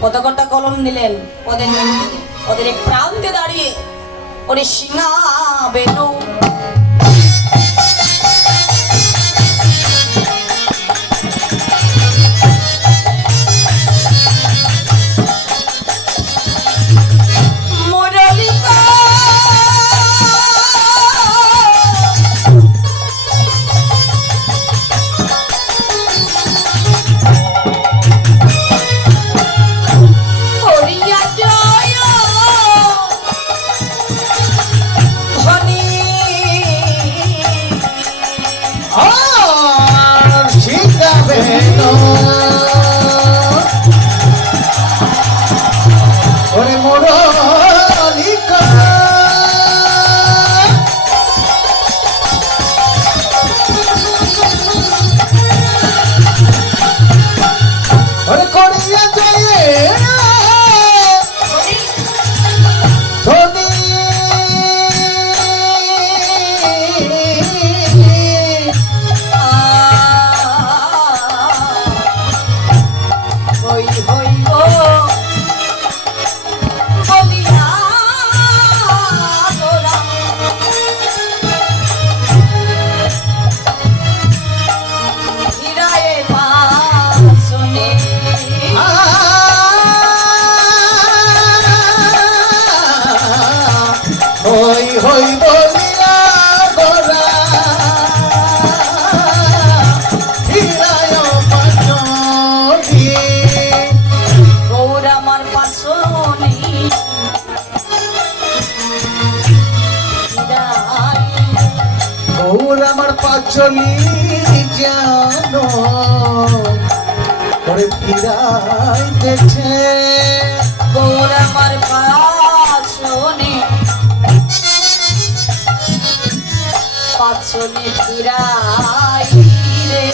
পতাকাটা কলম নিলেন, ওদের এক প্রান্তে দাঁড়িয়ে ওরে সিংহা বেনু চলি জানো করে ফিরাইতেছে গৌর আমার পাছনে ফিরাই রে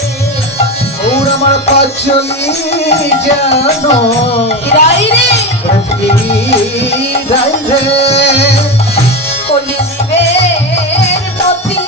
গৌর আমার পাচলি জানো ফিরাই রে ফিরাই রে কলি জীবের প্রতি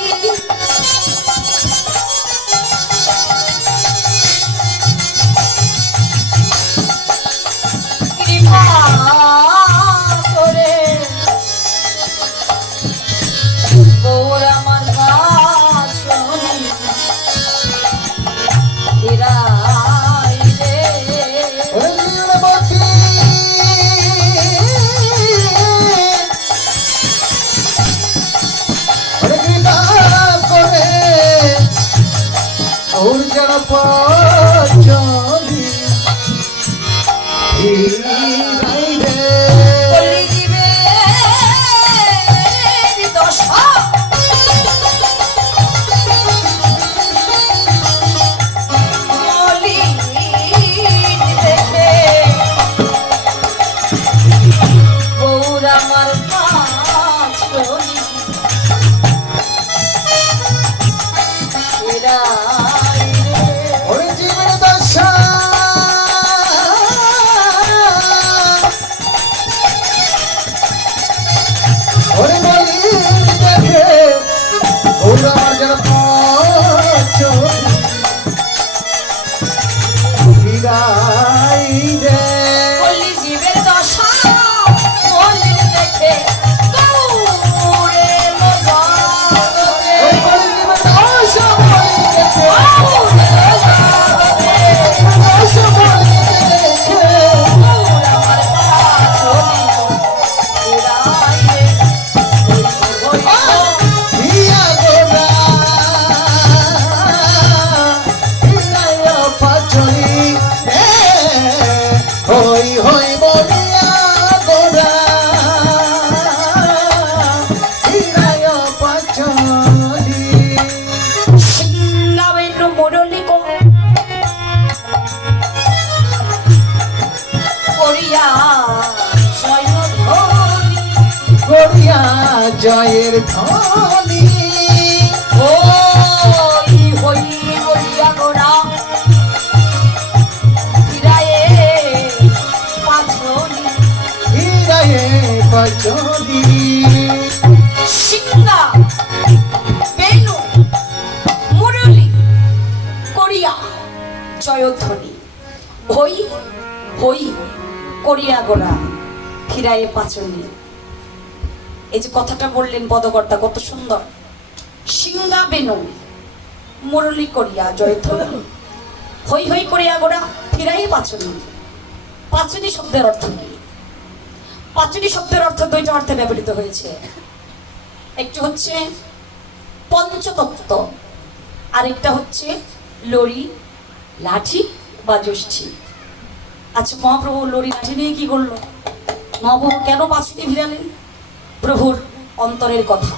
জয়ের ধ্বনি ওই হই বলিয়া গোরা ফিরায়ে পাচলি সিংহা বেনু মুরলি করিয়া জয়ধ্বনি, হই হই করিয়া গোরা ফিরায়ে পাচনি। এই যে কথাটা বললেন পদকর্তা, কত সুন্দর। সিংহা বেনু মুরলি করিয়া জয়ধ্বনি, হই হই করিয়া গোরা ফিরাইয়ে পাচনি। পাচনি শব্দের অর্থ কি? পাচনি শব্দের অর্থ দুইটা অর্থে ব্যবহৃত হয়েছে। একটি হচ্ছে পঞ্চতত্ত্ব, আরেকটা হচ্ছে লড়ি, লাঠি বা যষ্ঠি। আচ্ছা, মহাপ্রভু লড়ি লাঠি নিয়ে কি করলো? মহাপ্রভু কেন পাচনি ফিরালেন? প্রভুর অন্তরের কথা।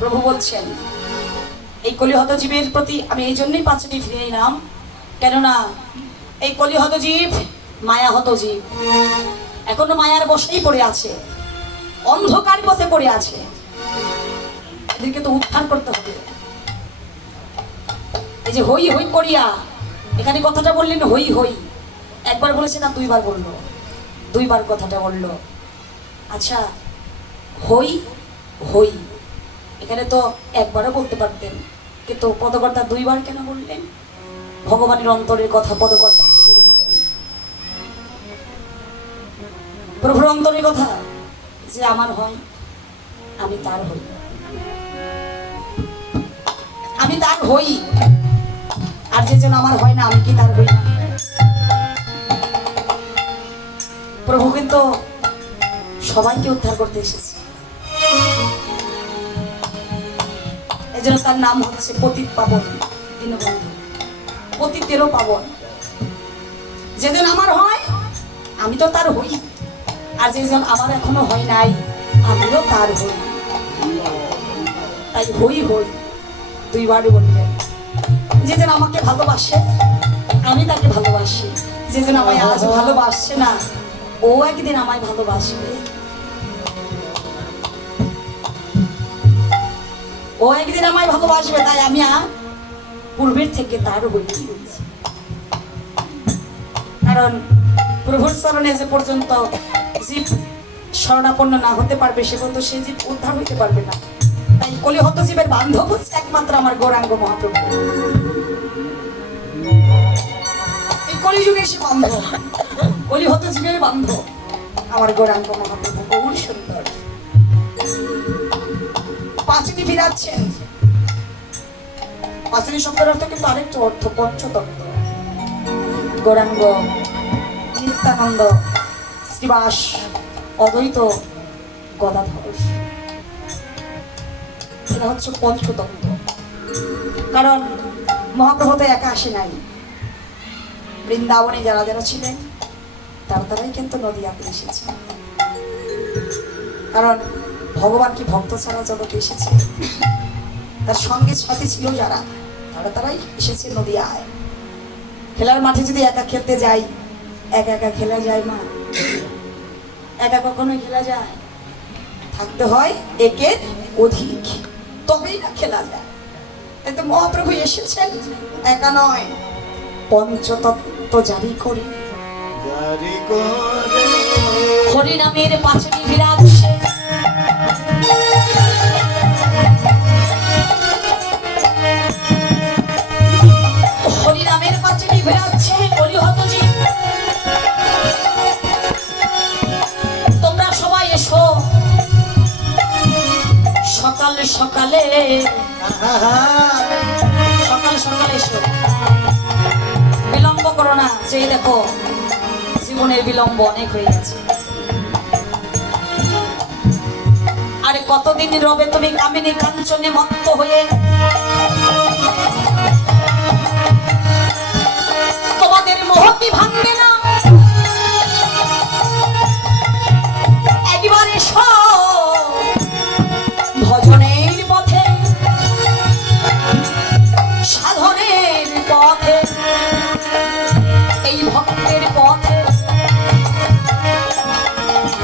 প্রভু বলছেন, এই কলিহত জীবের প্রতি আমি এই জন্যই পাচনি ফিরে এলাম, কেননা এই কলিহত জীব মায়াহত জীব, এখনো মায়ার বশেই পড়ে আছে, অন্ধকার পথে পড়ে আছে। এদেরকে তো উদ্ধার করতে হবে। এই যে হই হই করিয়া, এখানে কথাটা বললেন হই হই, একবার বলেছে না দুইবার বললো? দুইবার কথাটা বললো। আচ্ছা, হই হই এখানে তো একবারও বলতে পারতেন, কিন্তু পদকর্তা দুইবার কেন বললেন? ভগবানের অন্তরের কথা পদকর্তা প্রভুর অন্তরের কথা, যে আমার হয় আমি তার হই, আমি তার হই, আর যে যেন আমার হয় না আমি কি তার হই না? প্রভু কিন্তু সবাইকে উদ্ধার করতে এসেছে। এই জন্য তার নাম হচ্ছে পতিত পাবন, দীনবন্ধু, পতিতেরও পাবন। যেদিন আমার হয় আমি তো তার হই, আর যেজন আমার এখনো হয় নাই আমিও তার হই। তাই হই হই দুইবার বললেন। যে যেন আমাকে ভালোবাসে আমি তাকে ভালোবাসি, যে যেন আমায় আজ ভালোবাসছে না ও একদিন আমায় ভালোবাসবে, ও একদিন আমায় ভালোবাসবে। তাই আমি পূর্বের থেকে তার হইতেই হয়েছি। কারণ প্রভুর চরণে যে পর্যন্ত জীব শরণাপন্ন না হতে পারবে সে পর্যন্ত সে জীব উদ্ধার হইতে পারবে না। তাই কলিহত জীবের বান্ধব হচ্ছে একমাত্র আমার গৌরাঙ্গ মহাপ্রভু। এই কলিযুগে সে বান্ধব, কলিহত জীবের বান্ধব আমার গৌরাঙ্গ মহাপ্রভু। বহু সুন্দর পাঁচটি ফিরাচ্ছেন। পাঁচটি শব্দের অর্থ কিন্তু আরেকটা অর্থ পঞ্চতত্ত্ব। গৌরাঙ্গ, নিত্যানন্দ, শ্রীবাস, অদ্বৈত, গদাধর, এটা হচ্ছে পঞ্চতত্ত্ব। কারণ মহাপ্রভু তো একা আসে নাই, বৃন্দাবনে যারা যারা ছিলেন তারাই কিন্তু নদীয়াতে এসেছে। কারণ ভগবান কি ভক্ত ছাড়া জগতে এসেছে? তার সঙ্গে সাথে ছিল যারা তারাই এসেছে নদীয়ায়। খেলার মাঠে যদি একা খেলতে যাই, একা একা খেলা যায় মা? একা কখনোই খেলা যায়? থাকতে হয় একের অধিক, তবেই না খেলা যায়। তাই তো মহাপ্রভু এসেছেন একা নয়, পঞ্চতত্ত্ব জারি করে হরিনামের পাঁচটি বিরাজছে। হরিনামের পাঁচটি বিরাজছে কলিহত জীব। তোমরা সবাই এসো সকালে সকালে, সকাল সকাল এসো, বিলম্ব করো না। সেই দেখো জীবনের বিলম্ব অনেক হয়ে গেছে। আরে কতদিন রবে তুমি কামিনী কাঞ্চনে মত্ত হয়ে? তোমাদের মোহ কি ভাঙবে না? একবার এসো ভজনের পথে, সাধনের পথে, এই ভক্তের পথে।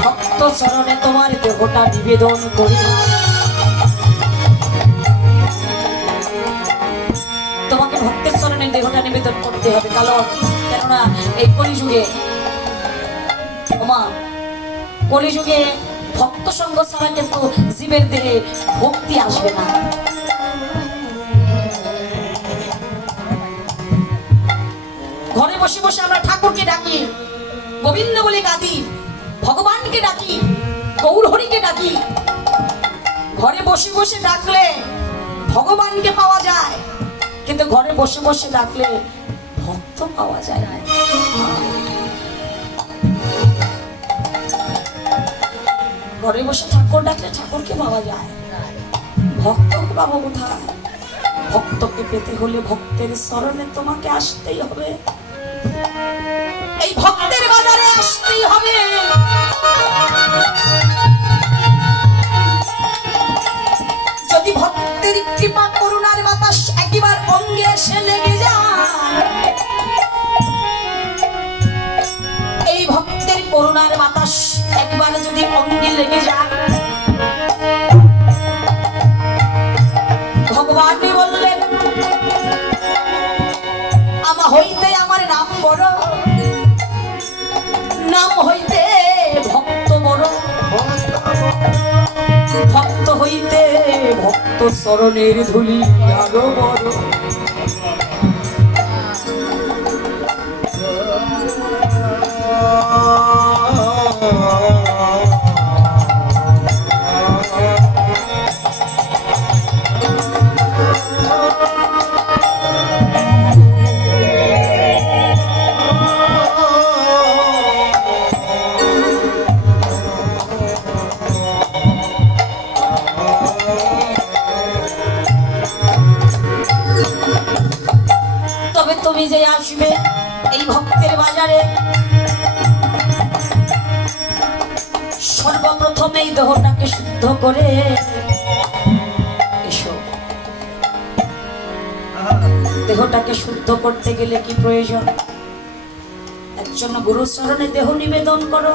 ভক্ত চরণে তোমার দেহটা নিবেদন করি। তোমাকে ভক্তের চরণে দেহটা নিবেদন করতে হবে। কারণ কেননা এই কলিযুগে, কলিযুগে ভক্ত সঙ্গ ছাড়া কিন্তু জীবের দেহে ভক্তি আসবে না। বসে বসে আমরা ঠাকুরকে ডাকি, গোবিন্দ বলে কাঁদি, ভগবানকে ডাকি, গৌরহরিকে ডাকি। ঘরে বসে বসে ডাকলে ভগবানকে পাওয়া যায়, কিন্তু ঘরে বসে বসে ডাকলে ভক্ত পাওয়া যায় না। ঘরে বসে ঠাকুর ডাকলে ঠাকুরকে পাওয়া যায়, ভক্তকে পাবো কোথায়? ভক্তকে পেতে হলে ভক্তের শরণে তোমাকে আসতেই হবে, এই ভক্তের বাজারে আসতেই হবে। যদি ভক্তের কৃপা করুণার বাতাস একবার অঙ্গে এসে লেগে যায়, এই ভক্তের করুণার বাতাস একবার যদি অঙ্গে লেগে যায়, ভগবান বললেন আমা হইতে আমার নাম বড়, নাম হইতে ভক্ত বড়, ভক্ত হইতে ভক্ত চরণের ধুলি আরো বড়। তবে তুমি যে আসবে এই ভক্তের বাজারে, সর্বপ্রথম এই দেহটাকে শুদ্ধ করে এসো। দেহটাকে শুদ্ধ করতে গেলে কি প্রয়োজন? একজন গুরুর চরণে দেহ নিবেদন করো।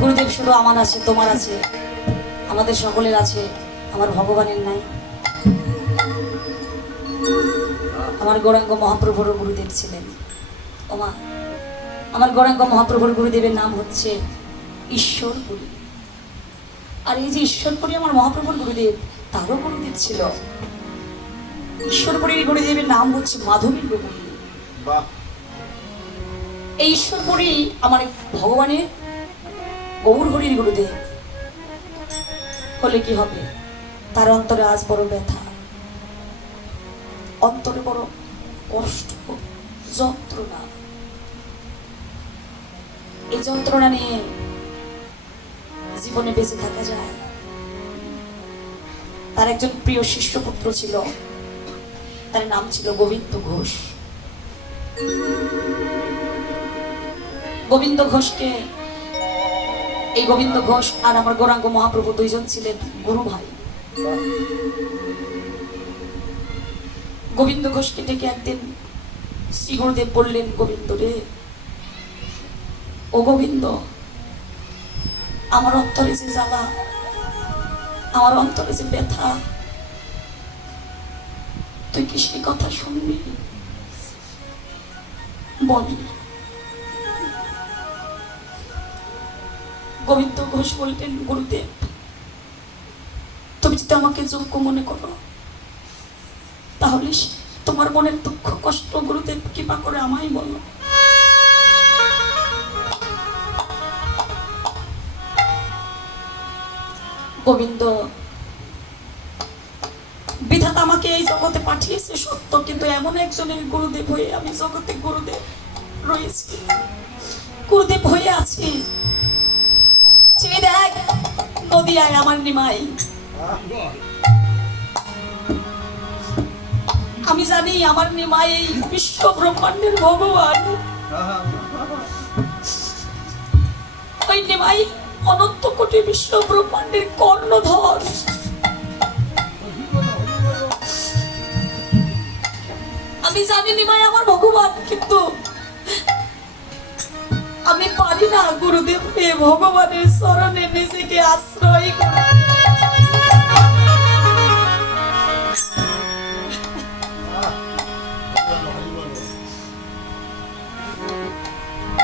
গুরুদেব শুধু আমার আছে, তোমার আছে, আমাদের সকলের আছে, আমার ভগবানের নাই। আমার গৌরাঙ্গ মহাপ্রভুর গুরুদেব ছিলেন। ওমা, আমার গৌরাঙ্গ মহাপ্রভুর গুরুদেবের নাম হচ্ছে ঈশ্বরপুরী। আর এই যে ঈশ্বরপুরী আমার মহাপ্রভুর গুরুদেব, তারও গুরুদেব ছিল। ঈশ্বরপুরীর গুরুদেবের নাম হচ্ছে মাধবী প্রভু। এই ঈশ্বরপুরী আমার ভগবানের গৌরহরির গুরুদেব হলে কি হবে? তার অন্তরে আজ বড় ব্যথা, অন্তরে বড় কষ্ট, যন্ত্রণা। এই যন্ত্রণা নিয়ে জীবনে বেঁচে থাকা যায়। তার একজন প্রিয় শিষ্যপুত্র ছিল, তার নাম ছিল গোবিন্দ ঘোষ। গোবিন্দ ঘোষকে, এই গোবিন্দ ঘোষ আর আমার গৌরাঙ্গ মহাপ্রভু দুইজন ছিলেন গুরু ভাই। গোবিন্দ ঘোষকে ডেকে একদিন শ্রী গুরুদেব বললেন, গোবিন্দ রে, ও গোবিন্দ, আমার অন্তরে যে জ্বালা, আমার অন্তরে যে ব্যথা, তুই কি সেই কথা শুনবি? বল। গোবিন্দ ঘোষ বললেন, গুরুদেব, তুমি যদি আমাকে যোগ্য মনে করো, তাহলে তোমার মনের দুঃখ কষ্ট গুরুদেব কৃপা করে আমায় বলো। গোবিন্দ, বিধাতা আমাকে এই জগতে পাঠিয়েছে সত্য, কিন্তু এমন একজনের গুরুদেব হয়ে আমি জগতে গুরুদেব রয়েছি, গুরুদেব হয়ে আছি। চেয়ে দেখ, নদিয়ায় আমার নিমাই। আমি জানি আমার নিমাই এই বিশ্ব ব্রহ্মাণ্ডের ভগবান। ওই নিমাই অনন্ত কোটি বিশ্ব ব্রহ্মাণ্ডের কর্ণধর। আমি জানি নিমাই আমার ভগবান, কিন্তু আমি পারি না গুরুদেব পেয়ে ভগবানের চরণে নিজেকে আশ্রয় করে।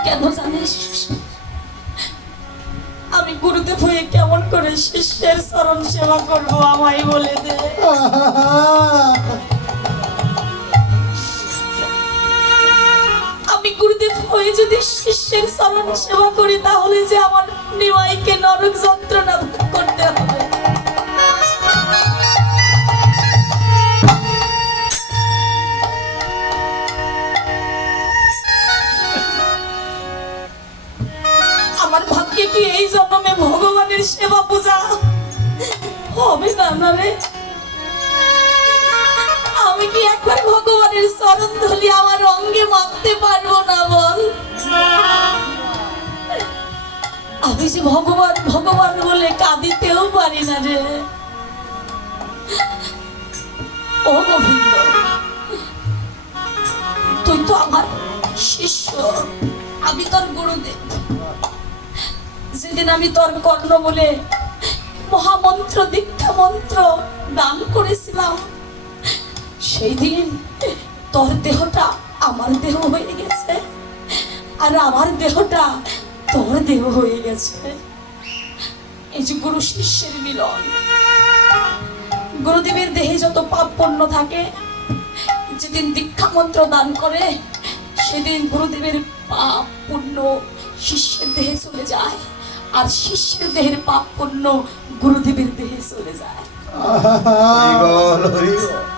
কেন জানিস? আমি গুরুদেব হয়ে কেমন করে শিষ্যের চরণ সেবা করব, আমায় বলে দে। যদি শিষ্যের চরণ সেবা করি তাহলে যে আমার নিমাইকে নরক যন্ত্রণা ভোগ করতে হবে। আমার ভাগ্যে কি এই জন্মে ভগবানের সেবা পূজা হবে না? না রে, আমি কি একবার ভগবানের চরণ ধুলি আমার অঙ্গে মাখতে পারবো না? বল, আমি যে ভগবান ভগবান বলে কাঁদিতেও পারি না রে। ও গোবিন্দ, তুই তো আমার শিষ্য, আমি তোর গুরুদেব। যেদিন আমি তোর কর্ণ বলে মহামন্ত্র দীক্ষা মন্ত্র দান করেছিলাম, সেই দিন তোর দেহটা আমার দেহ হয়ে গেছে, আর আমার দেহটা তোর দেহ হয়ে গেছে। এই যে গুরু শিষ্যের মিলন, গুরুদেবের দেহে যত পাপ পুণ্য থাকে, যেদিন দীক্ষা মন্ত্র দান করে সেদিন গুরুদেবের পাপ পুণ্য শিষ্যের দেহে চলে যায়, আর শিষ্যের দেহের পাপ পুণ্য গুরুদেবের দেহে চলে যায়। হরি বল, হরি বল।